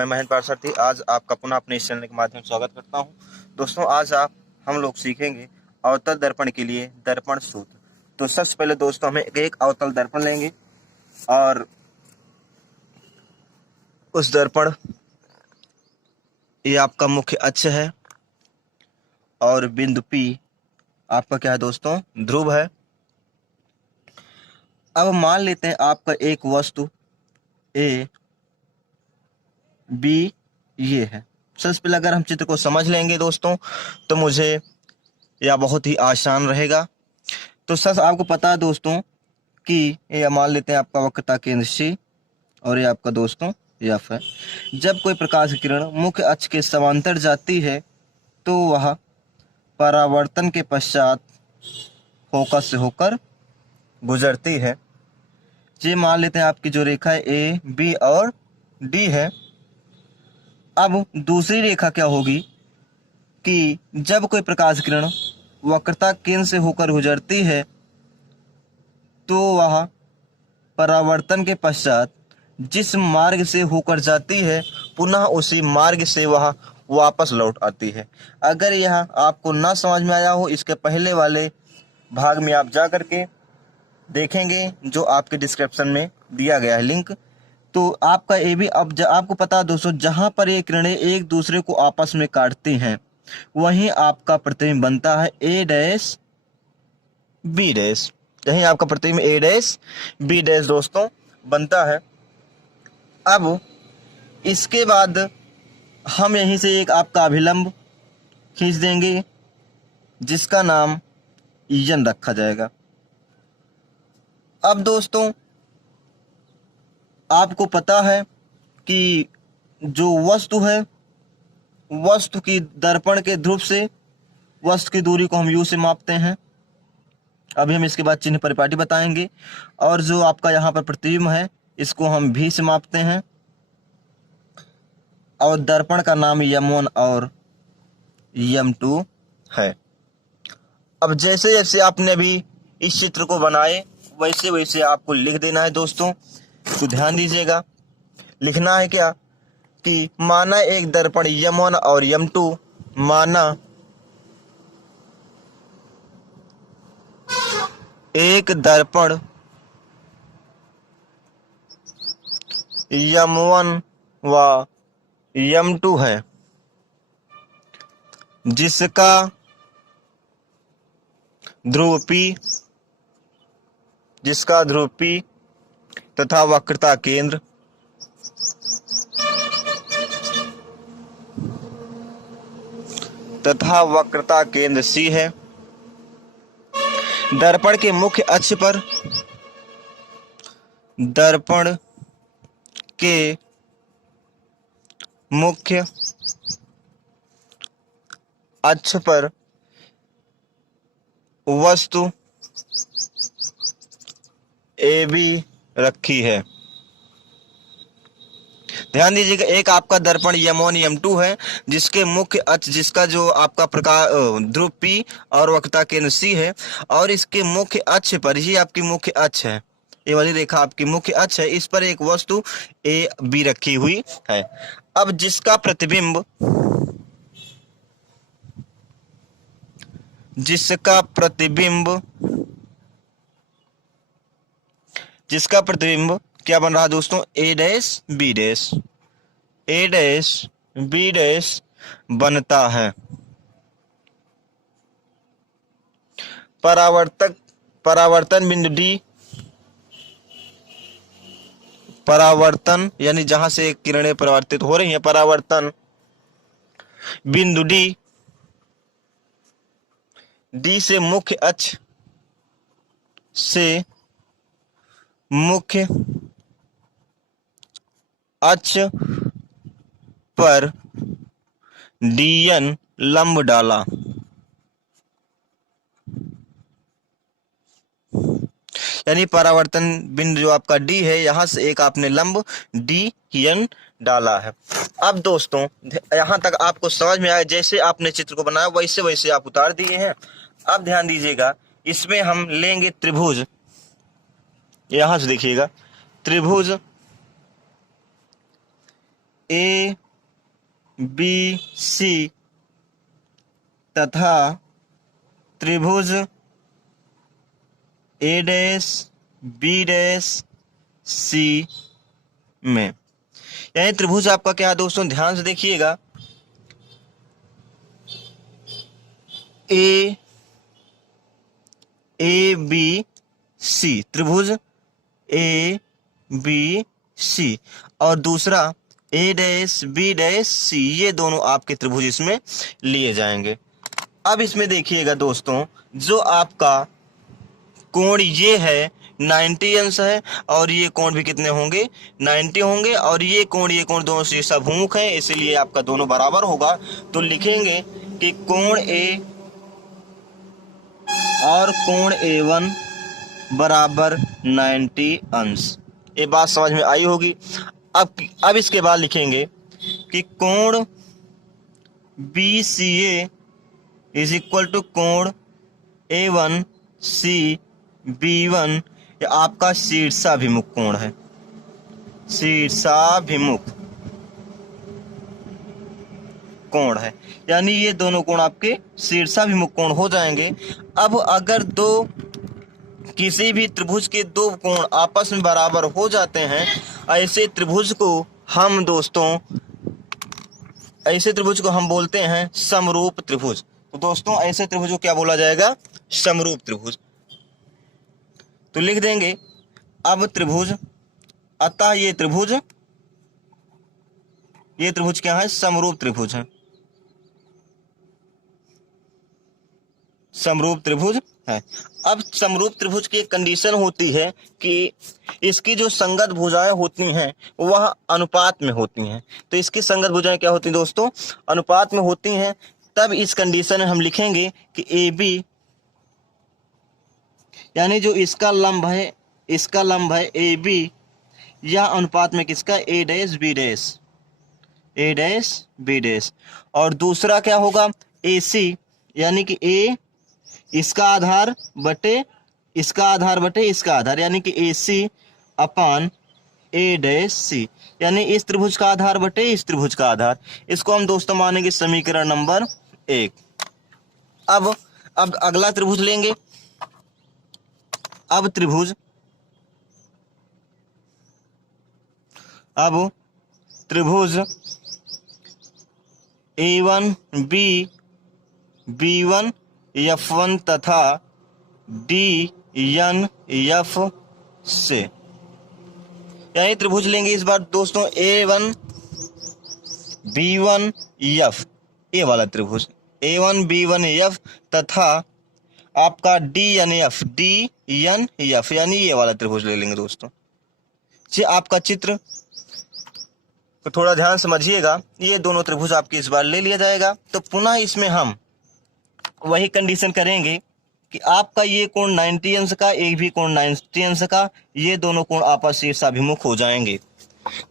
मैं महेंद्र पारसारथी आज आपका पुनः अपने इस चैनल के माध्यम से स्वागत करता हूं। दोस्तों आज हम लोग सीखेंगे अवतल दर्पण के लिए दर्पण सूत्र। तो सबसे पहले दोस्तों हमें एक अवतल दर्पण लेंगे और उस दर्पण ये आपका मुख्य अक्ष है और बिंदु P आपका क्या है दोस्तों, ध्रुव है। अब मान लेते हैं आपका एक वस्तु A B ये है। सबसे पहले अगर हम चित्र को समझ लेंगे दोस्तों तो मुझे यह बहुत ही आसान रहेगा। तो सच आपको पता है दोस्तों कि ये मान लेते हैं आपका वक्रता केंद्र C और ये आपका दोस्तों F है। जब कोई प्रकाश किरण मुख्य अक्ष के समांतर जाती है तो वह परावर्तन के पश्चात फोकस से होकर गुजरती है। ये मान लेते हैं आपकी जो रेखा है A, B और D है। अब दूसरी रेखा क्या होगी कि जब कोई प्रकाश किरण वक्रता केंद्र से होकर गुजरती है तो वह परावर्तन के पश्चात जिस मार्ग से होकर जाती है पुनः उसी मार्ग से वह वापस लौट आती है। अगर यह आपको ना समझ में आया हो, इसके पहले वाले भाग में आप जा करके देखेंगे जो आपके डिस्क्रिप्शन में दिया गया है लिंक। तो आपका ये भी अब आपको पता है दोस्तों, जहां पर ये किरणें एक दूसरे को आपस में काटती हैं वहीं आपका प्रतिबिंब बनता है A डैश B डैश। यहीं आपका प्रतिबिंब A डैश B डैश दोस्तों बनता है। अब इसके बाद हम यहीं से एक आपका अभिलंब खींच देंगे जिसका नाम N रखा जाएगा। अब दोस्तों आपको पता है कि जो वस्तु है, वस्तु की दर्पण के ध्रुव से वस्तु की दूरी को हम U से मापते हैं। अभी हम इसके बाद चिन्ह परिपाटी बताएंगे। और जो आपका यहाँ पर प्रतिबिंब है इसको हम V से मापते हैं और दर्पण का नाम M1 और M2 है। अब जैसे जैसे आपने अभी इस चित्र को बनाए वैसे वैसे आपको लिख देना है दोस्तों। तो ध्यान दीजिएगा, लिखना है क्या कि माना एक दर्पण M1 और M2, माना एक दर्पण M1 व M2 है जिसका ध्रुव P तथा वक्रता केंद्र C है। दर्पण के मुख्य अक्ष पर वस्तु AB रखी है। ध्यान दीजिएगा, एक आपका दर्पण M1 M2 है जिसके मुख्य अक्ष, जिसका जो आपका प्रकाश ध्रुव P और वक्रता केंद्र C है और इसके मुख्य अक्ष पर ही आपकी मुख्य अक्ष है। ये वाली रेखा आपकी मुख्य अक्ष है, इस पर एक वस्तु AB रखी हुई है। अब जिसका प्रतिबिंब क्या बन रहा है दोस्तों, A डैश B डैश बनता है। परावर्तन बिंदु D, परावर्तन यानी जहां से किरणें परावर्तित हो रही हैं, परावर्तन बिंदु D से मुख्य अक्ष पर DN लंब डाला। यानी परावर्तन बिंदु जो आपका D है यहां से एक आपने लंब DN डाला है। अब दोस्तों यहां तक आपको समझ में आया, जैसे आपने चित्र को बनाया वैसे वैसे आप उतार दिए हैं। अब ध्यान दीजिएगा, इसमें हम लेंगे त्रिभुज। यहां से देखिएगा त्रिभुज ए बी सी तथा त्रिभुज ए डैश बी डैश सी में। यानी त्रिभुज आपका क्या है दोस्तों, ध्यान से देखिएगा, ए बी सी, त्रिभुज ए बी सी, और दूसरा ए डैश बी डैश सी, ये दोनों आपके त्रिभुज इसमें लिए जाएंगे। अब इसमें देखिएगा दोस्तों, जो आपका कोण ये है 90 अंश है, और ये कोण भी कितने होंगे, 90 होंगे, और ये कोण दोनों शीर्षाभिमुख हैं, इसलिए आपका दोनों बराबर होगा। तो लिखेंगे कि कोण ए और कोण A1 बराबर 90 अंश। ये बात समझ में आई होगी। अब इसके बाद लिखेंगे कि कोण BCA इज इक्वल टू कोण A1 CB1, ये आपका शीर्षाभिमुख कोण है, शीर्षाभिमुख कोण है, यानी ये दोनों कोण आपके शीर्षाभिमुख कोण हो जाएंगे। अब अगर किसी भी त्रिभुज के दो कोण आपस में बराबर हो जाते हैं, ऐसे त्रिभुज को हम बोलते हैं समरूप त्रिभुज। तो दोस्तों ऐसे त्रिभुज को क्या बोला जाएगा, समरूप त्रिभुज। तो लिख देंगे अब त्रिभुज, अतः ये त्रिभुज क्या है, समरूप त्रिभुज है, समरूप त्रिभुज है। अब समरूप त्रिभुज की एक कंडीशन होती है कि इसकी जो संगत भुजाएं होती हैं वह अनुपात में होती हैं। तो इसकी संगत भुजाएं क्या होती हैं दोस्तों, अनुपात में होती हैं। तब इस कंडीशन में हम लिखेंगे कि ए बी, यानी जो इसका लंब है ए बी, यह अनुपात में किसका, ए डैश बी डैश, और दूसरा क्या होगा ए सी, यानी कि ए इसका आधार बटे इसका आधार, यानी कि ए सी अपान ए डैश सी, यानी इस त्रिभुज का आधार बटे इस त्रिभुज का आधार। इसको हम दोस्तों मानेंगे समीकरण नंबर 1। अब अगला त्रिभुज लेंगे। अब त्रिभुज A1 B1 F1 तथा DN F से, यानी त्रिभुज लेंगे इस बार दोस्तों A1 B1 F, ये वाला त्रिभुज A1 B1 F तथा आपका DN F, यानी ये वाला त्रिभुज ले लेंगे दोस्तों। ये आपका चित्र तो थोड़ा ध्यान समझिएगा, ये दोनों त्रिभुज आपके इस बार ले लिया जाएगा। तो पुनः इसमें हम वही कंडीशन करेंगे कि आपका ये कोण 90 अंश का, एक भी कोण 90 अंश का, ये दोनों कोण आपस शीर्षाभिमुख हो जाएंगे।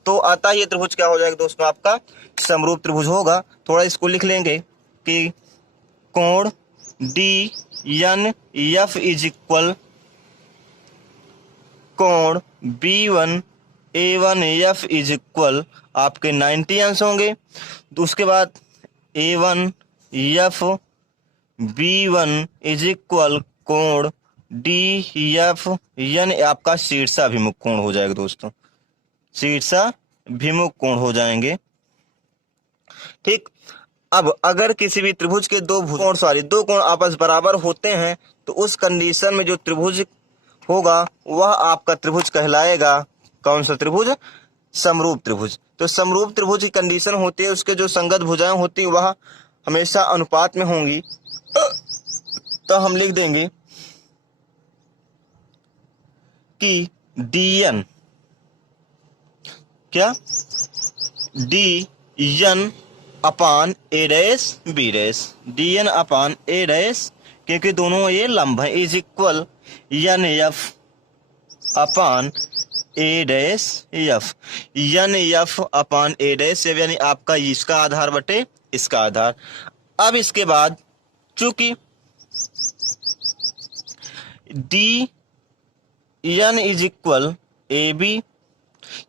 तो अतः ये त्रिभुज क्या हो जाएगा दोस्तों, आपका समरूप त्रिभुज होगा। थोड़ा इसको लिख लेंगे कि कोण DN F इज इक्वल कोण B1 A1 F is equal आपके 90 अंश होंगे। तो उसके बाद A1 F B1 is equal कोण DF N, आपका शीर्षाभिमुख कोण हो जाएगा दोस्तों, शीर्षाभिमुख कोण हो जाएंगे। ठीक। अब अगर किसी भी त्रिभुज के दो कोण आपस बराबर होते हैं, तो उस कंडीशन में जो त्रिभुज होगा वह आपका त्रिभुज कहलाएगा कौन सा त्रिभुज, समरूप त्रिभुज। तो समरूप त्रिभुज की कंडीशन होती है, उसके जो संगत भुजाएं होती है वह हमेशा अनुपात में होंगी। तो हम लिख देंगे कि DN DN upon A dash B dash, DN upon A dash, क्योंकि दोनों ये लंब है, is equal NF upon A dash F, NF upon A dash, यानी आपका इसका आधार बटे इसका आधार। अब इसके बाद चूंकि DN इज इक्वल AB,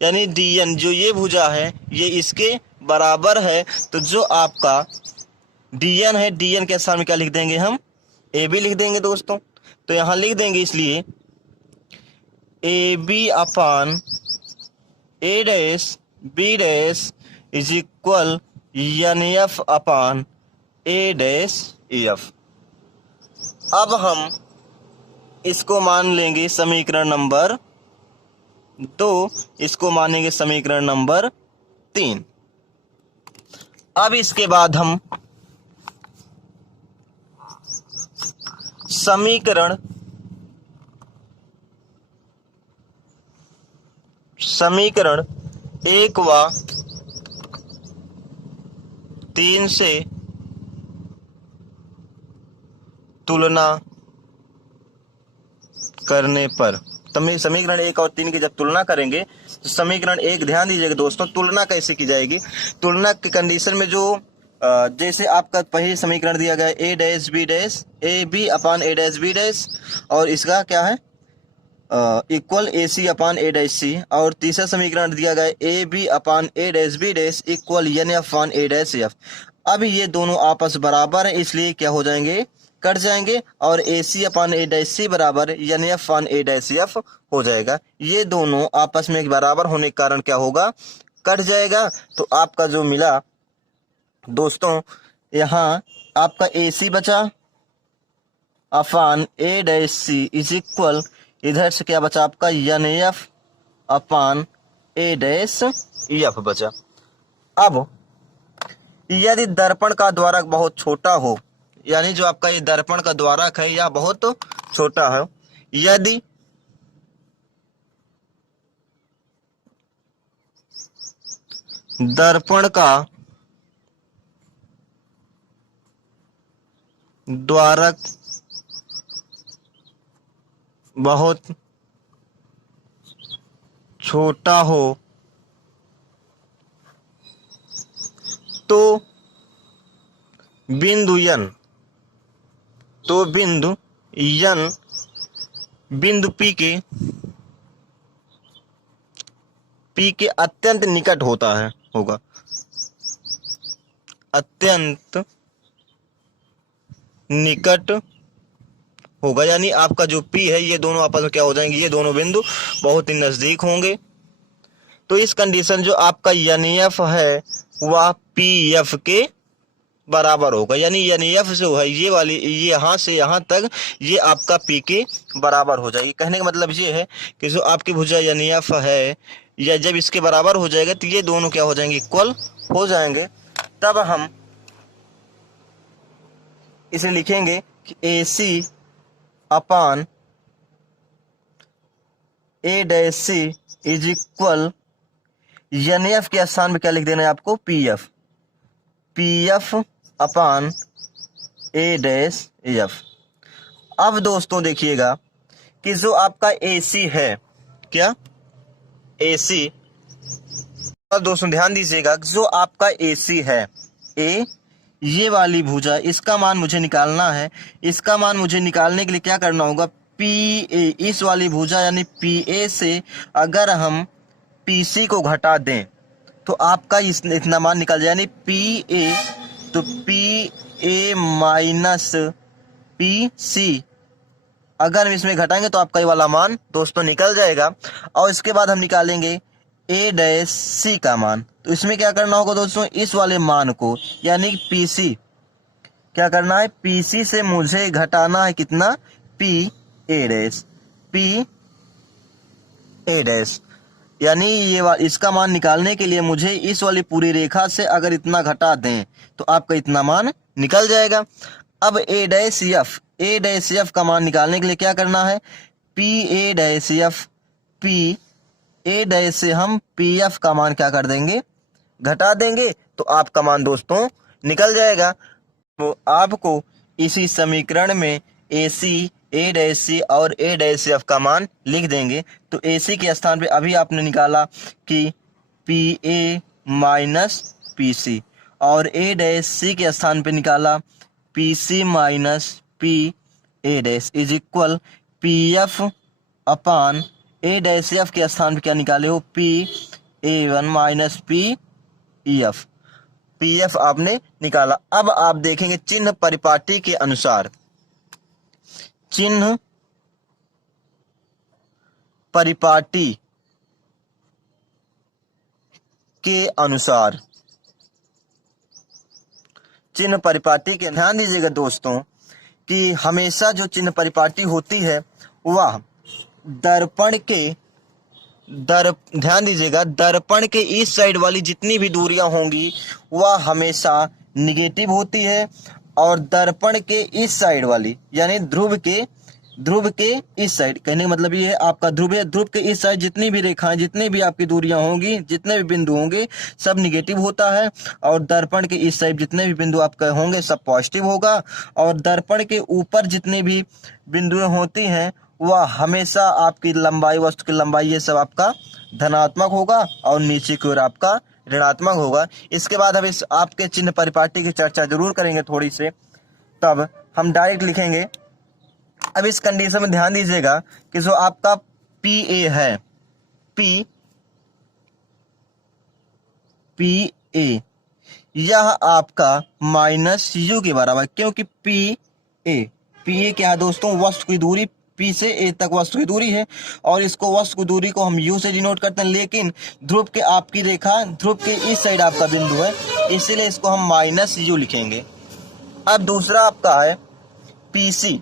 यानी DN जो ये भुजा है ये इसके बराबर है, तो जो आपका dn है, dn के स्थान में क्या लिख देंगे हम, ab लिख देंगे दोस्तों। तो यहां लिख देंगे इसलिए ab upon a dash b dash is equal nf upon a dash ef। अब हम इसको मान लेंगे समीकरण नंबर 2, इसको मानेंगे समीकरण नंबर 3। अब इसके बाद हम समीकरण 1 व 3 से तुलना करने पर, समीकरण 1 और 3 की जब तुलना करेंगे तो समीकरण 1, ध्यान दीजिएगा दोस्तों, तुलना कैसे की जाएगी। तुलना की कंडीशन में जो जैसे आपका पहले समीकरण दिया गया A dash B dash A B upon A dash B dash, और इसका क्या है equal A C upon A dash सी, और तीसरा समीकरण दिया गया A B upon A dash B dash equal N F upon A dash F. अब ये दोनों आपस बराबर है, इसलिए क्या हो जाएंगे, कट जाएंगे, और ए सी अपान ए डैश सी बराबर N F upon A dash F हो जाएगा। ये दोनों आपस में बराबर होने के कारण क्या होगा, कट जाएगा। तो आपका जो मिला दोस्तों, यहाँ आपका ए सी बचा अपान A dash C is equal, इधर से क्या बचा आपका N F upon A dash F बचा। अब यदि दर्पण का द्वारक बहुत छोटा हो, यानी जो आपका ये दर्पण का द्वारक है यह बहुत छोटा है, यदि दर्पण का द्वारक बहुत छोटा हो तो बिंदु n, बिंदु P के अत्यंत निकट होगा अत्यंत निकट होगा, यानी आपका जो P है ये दोनों आपस में क्या हो जाएंगे, ये दोनों बिंदु बहुत ही नजदीक होंगे। तो इस कंडीशन जो आपका NF है वह PF के बराबर होगा, यानी NF जो है ये वाली, ये यहाँ से यहाँ तक ये आपका P के बराबर हो जाएगी। कहने का मतलब ये है कि जो आपकी भुजा NF है या जब इसके बराबर हो जाएगा तो ये दोनों क्या हो जाएंगे, इक्वल हो जाएंगे। तब हम इसे लिखेंगे कि AC upon A dash C is equal NF के स्थान में क्या लिख देना है आपको, PF upon A dash F. अब दोस्तों देखिएगा कि जो आपका AC है, क्या AC, अब दोस्तों ध्यान दीजिएगा जो आपका AC है A, ये वाली भुजा, इसका मान मुझे निकालना है। इसका मान मुझे निकालने के लिए क्या करना होगा, PA, इस वाली भुजा यानी PA से अगर हम PC को घटा दें तो आपका इतना मान निकल जाए, यानी PA, तो PA माइनस PC अगर हम इसमें घटाएंगे तो आपका ये वाला मान दोस्तों निकल जाएगा। और इसके बाद हम निकालेंगे ए डैश सी का मान। तो इसमें क्या करना होगा दोस्तों, इस वाले मान को यानी PC क्या करना है, PC से मुझे घटाना है कितना, PA डैश, यानी ये इसका मान निकालने के लिए मुझे इस वाली पूरी रेखा से अगर इतना घटा दें तो आपका इतना मान निकल जाएगा। अब ए डैश एफ का मान निकालने के लिए क्या करना है, PA dash F, PA dash से हम PF का मान क्या कर देंगे, घटा देंगे, तो आपका मान दोस्तों निकल जाएगा। तो आपको इसी समीकरण में AC, A डैश सी और A डैश एफ का मान लिख देंगे। तो AC के स्थान पे अभी आपने निकाला कि PA माइनस PC, और A डैश सी के स्थान पे निकाला PC minus PA dash is equal PF upon A dash F के स्थान पे क्या निकाले हो, PA1 minus PF। P F आपने निकाला। अब आप देखेंगे चिन्ह परिपाटी के अनुसार, चिन्ह परिपाटी के अनुसार, चिन्ह परिपाटी के ध्यान दीजिएगा दोस्तों कि हमेशा जो चिन्ह परिपाटी होती है वह दर्पण के ध्यान दीजिएगा, दर्पण के इस साइड वाली जितनी भी दूरियां होंगी वह हमेशा निगेटिव होती है, और दर्पण के इस साइड वाली यानी ध्रुव के इस साइड, कहने का मतलब ये है आपका ध्रुव है, ध्रुव के इस साइड जितनी भी रेखाएं, जितनी भी आपकी दूरियां होंगी, जितने भी बिंदु होंगे सब निगेटिव होता है, और दर्पण के इस साइड जितने भी बिंदु आपके होंगे सब पॉजिटिव होगा, और दर्पण के ऊपर जितनी भी बिंदुएं होती हैं वह हमेशा आपकी लंबाई, वस्तु की लंबाई, ये सब आपका धनात्मक होगा, और नीचे की ओर आपका ऋणात्मक होगा। इसके बाद हम इस आपके चिन्ह परिपाटी की चर्चा जरूर करेंगे थोड़ी से, तब हम डायरेक्ट लिखेंगे। अब इस कंडीशन में ध्यान दीजिएगा कि जो आपका पी ए है, पी ए यह आपका माइनस यू के बराबर, क्योंकि पी ए क्या है दोस्तों, वस्तु की दूरी, पी से ए तक वस्तु की दूरी है, और इसको वस्तु की दूरी को हम यू से डिनोट करते हैं, लेकिन ध्रुव के आपकी रेखा, ध्रुव के इस साइड आपका बिंदु है, इसीलिए इसको हम माइनस यू लिखेंगे। अब दूसरा आपका है पी सी,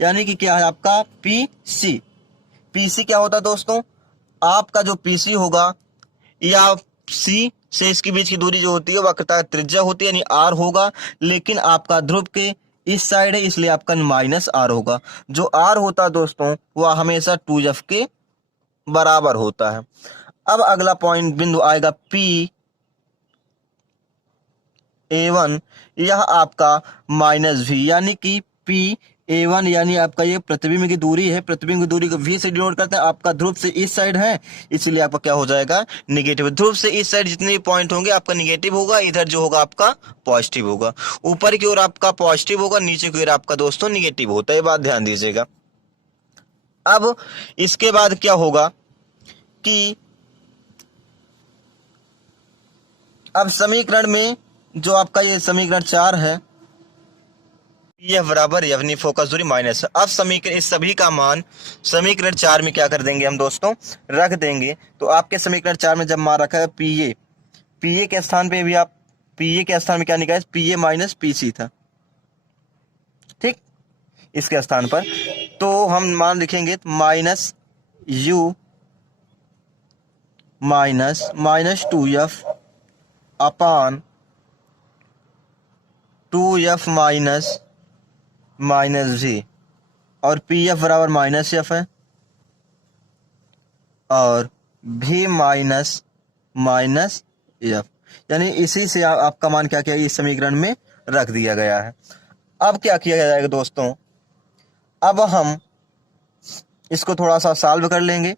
यानी कि क्या है आपका पी सी क्या होता है दोस्तों, आपका जो पी सी होगा या सी से इसके बीच की दूरी जो होती है वक्रता त्रिज्या होती है, यानी आर होगा, लेकिन आपका ध्रुव के इस साइड है इसलिए आपका माइनस आर होगा। जो आर होता है दोस्तों वह हमेशा 2f के बराबर होता है। अब अगला पॉइंट बिंदु आएगा पी A1, यह आपका माइनस v, यानी कि पी A1 यानी आपका ये प्रतिबिंब की दूरी है, प्रतिबिंब की दूरी को v से डिनोट करते हैं। आपका ध्रुव से इस साइड है इसलिए आपका क्या हो जाएगा, निगेटिव। ध्रुव से इस साइड जितने भी पॉइंट होंगे आपका निगेटिव होगा, इधर जो होगा आपका पॉजिटिव होगा। ऊपर की ओर आपका पॉजिटिव होगा, नीचे की ओर आपका दोस्तों निगेटिव होता है, ये बात ध्यान दीजिएगा। अब इसके बाद क्या होगा कि अब समीकरण में जो आपका ये समीकरण 4 है, यह बराबर यानी फोकस दूरी माइनस। अब समीकरण, इस सभी का मान समीकरण 4 में क्या कर देंगे हम दोस्तों, रख देंगे। तो आपके समीकरण 4 में जब मान रखा है पी ए के स्थान पे भी आप पी ए के स्थान में क्या निकाले, P A minus P C था, ठीक, इसके स्थान पर तो हम मान लिखेंगे minus U minus 2f upon 2f minus G, और पी एफ बराबर माइनस एफ है, और भी माइनस एफ, यानी इसी से आपका मान क्या किया, इस समीकरण में रख दिया गया है। अब क्या किया जाएगा दोस्तों, अब हम इसको थोड़ा सा सॉल्व कर लेंगे।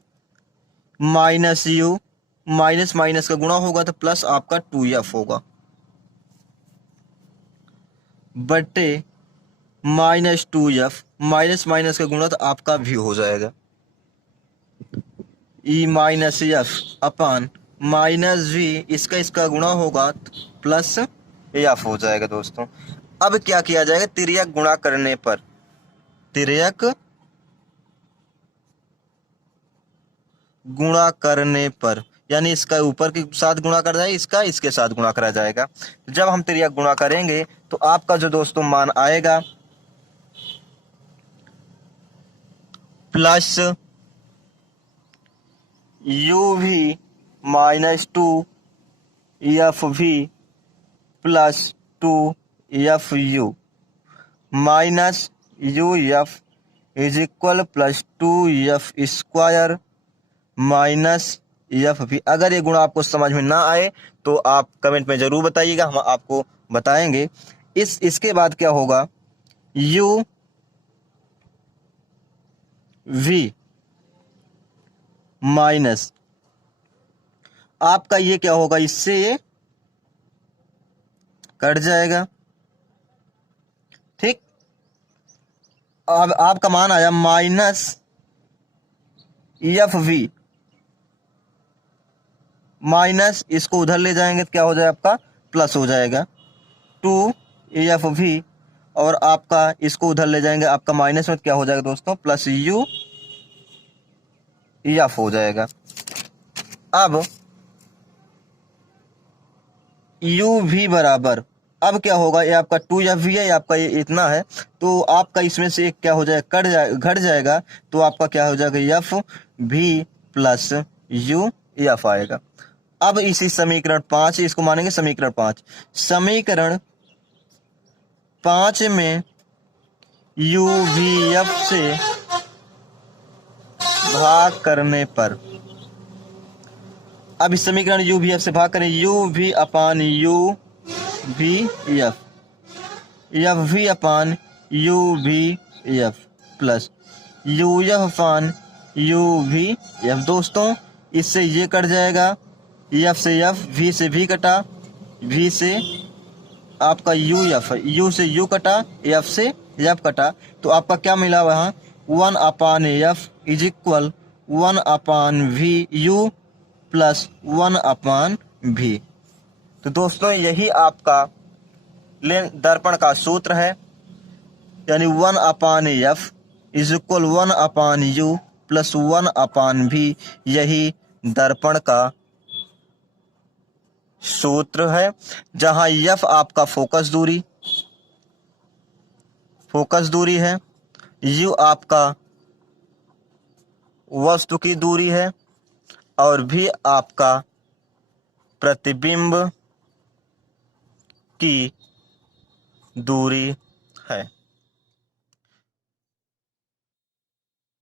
माइनस यू माइनस का गुणा होगा तो प्लस आपका 2f होगा, बटे माइनस 2f माइनस का गुणा तो आपका भी हो जाएगा, E minus F upon minus V, इसका गुणा होगा प्लस एफ हो जाएगा दोस्तों। अब क्या किया जाएगा, तिर्यक गुणा करने पर, तिर्यक गुणा करने पर यानी इसका ऊपर के साथ गुणा कर जाएगा, इसका इसके साथ गुणा करा जाएगा। जब हम तिर्यक गुणा करेंगे तो आपका जो दोस्तों मान आएगा plus u v minus 2f v plus 2f u minus u f is equal plus 2f square minus f भी। अगर ये गुणा आपको समझ में ना आए तो आप कमेंट में जरूर बताइएगा, हम आपको बताएंगे। इसके बाद क्या होगा, यू वी माइनस आपका ये क्या होगा, इससे ये कट जाएगा, ठीक। अब आपका मान आया माइनस एफ वी माइनस इसको उधर ले जाएंगे तो क्या हो जाएगा आपका प्लस हो जाएगा 2FV, और आपका इसको उधर ले जाएंगे आपका माइनस में तो क्या हो जाएगा दोस्तों प्लस UF हो जाएगा। अब UV बराबर, अब क्या होगा, ये आपका 2FV है, ये आपका ये इतना है, तो आपका इसमें से एक क्या हो जाएगा घट जाएगा, तो आपका क्या हो जाएगा FV प्लस UF आएगा। अब इसी समीकरण 5, इसको मानेंगे समीकरण 5, समीकरण 5 में UVF से भाग करने पर, अब इस समीकरण UVF से भाग करें, UV अपान UVF, FV अपान UVF प्लस UF अपान UVF। दोस्तों इससे ये कट जाएगा, F से F, V से V कटा, V से आपका UF, U से U कटा, F से F कटा, तो आपका क्या मिला वहाँ 1 अपान F is equal 1 upon VU plus 1 upon V। तो दोस्तों यही आपका दर्पण का सूत्र है, यानी 1 अपान F is equal 1 upon U plus 1 upon V, यही दर्पण का सूत्र है, जहां F आपका फोकस दूरी है, U आपका वस्तु की दूरी है, और V आपका प्रतिबिंब की दूरी है।